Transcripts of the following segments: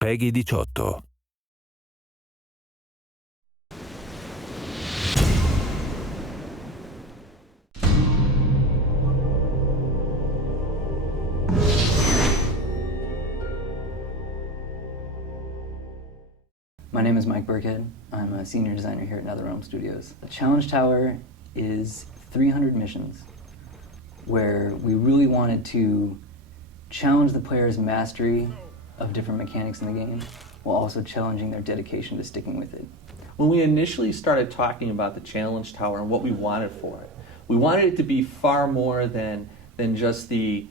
Peggy 18. My name is Mike Burkhead. I'm a senior designer here at NetherRealm Studios. The Challenge Tower is 300 missions where we really wanted to challenge the player's mastery of different mechanics in the game while also challenging their dedication to sticking with it. When we initially started talking about the Challenge Tower and what we wanted for it, we wanted it to be far more than just the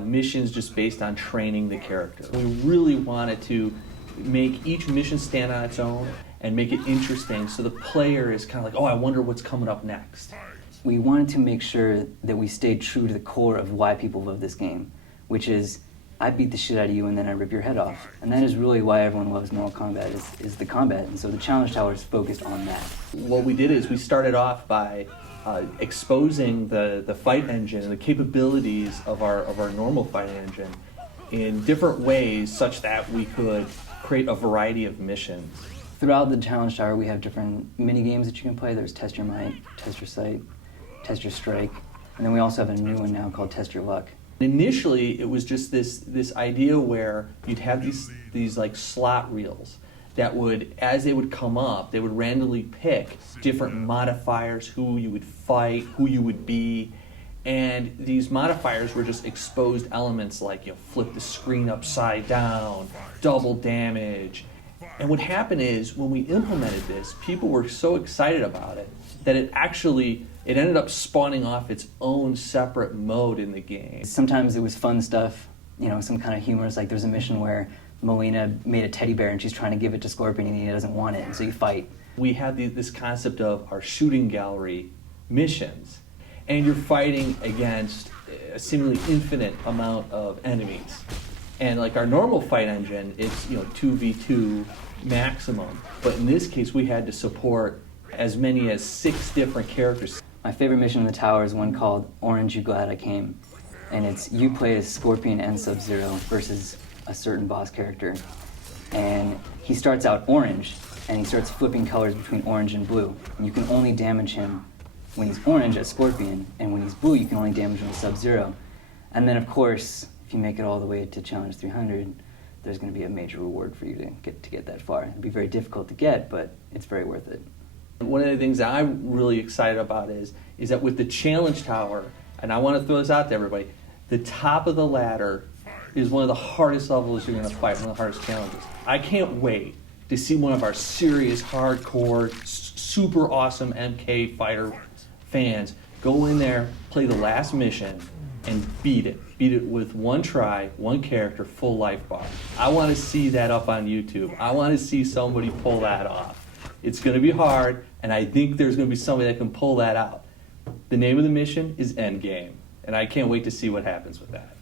missions just based on training the character. We really wanted to make each mission stand on its own and make it interesting so the player is kind of like, oh, I wonder what's coming up next. We wanted to make sure that we stayed true to the core of why people love this game, which is, I beat the shit out of you and then I rip your head off. And that is really why everyone loves Mortal Kombat, is the combat. And so the Challenge Tower is focused on that. What we did is we started off by exposing the fight engine and the capabilities of our normal fight engine in different ways such that we could create a variety of missions. Throughout the Challenge Tower, we have different mini games that you can play. There's Test Your Might, Test Your Sight, Test Your Strike, and then we also have a new one now called Test Your Luck. Initially, it was just this idea where you'd have these like slot reels that would, as they would come up, they would randomly pick different modifiers, who you would fight, who you would be. And these modifiers were just exposed elements like, flip the screen upside down, double damage. And what happened is, when we implemented this, people were so excited about it that it ended up spawning off its own separate mode in the game. Sometimes it was fun stuff, some kind of humorous, like there's a mission where Melina made a teddy bear and she's trying to give it to Scorpion and he doesn't want it, and so you fight. We had this concept of our shooting gallery missions, and you're fighting against a seemingly infinite amount of enemies. And like our normal fight engine, it's 2v2 maximum. But in this case, we had to support as many as 6 different characters. My favorite mission in the tower is one called Orange You Glad I Came. And it's you play as Scorpion and Sub-Zero versus a certain boss character. And he starts out orange, and he starts flipping colors between orange and blue. And you can only damage him when he's orange as Scorpion, and when he's blue, you can only damage him with Sub-Zero. And then, of course, if you make it all the way to Challenge 300, there's going to be a major reward for you to get that far. It'll be very difficult to get, but it's very worth it. One of the things that I'm really excited about is that with the Challenge Tower, and I want to throw this out to everybody, the top of the ladder is one of the hardest levels you're going to fight, one of the hardest challenges. I can't wait to see one of our serious, hardcore, super awesome MK fighter fans go in there, play the last mission, and beat it. Beat it with one try, one character, full life bar. I want to see that up on YouTube. I want to see somebody pull that off. It's going to be hard, and I think there's going to be somebody that can pull that out. The name of the mission is Endgame, and I can't wait to see what happens with that.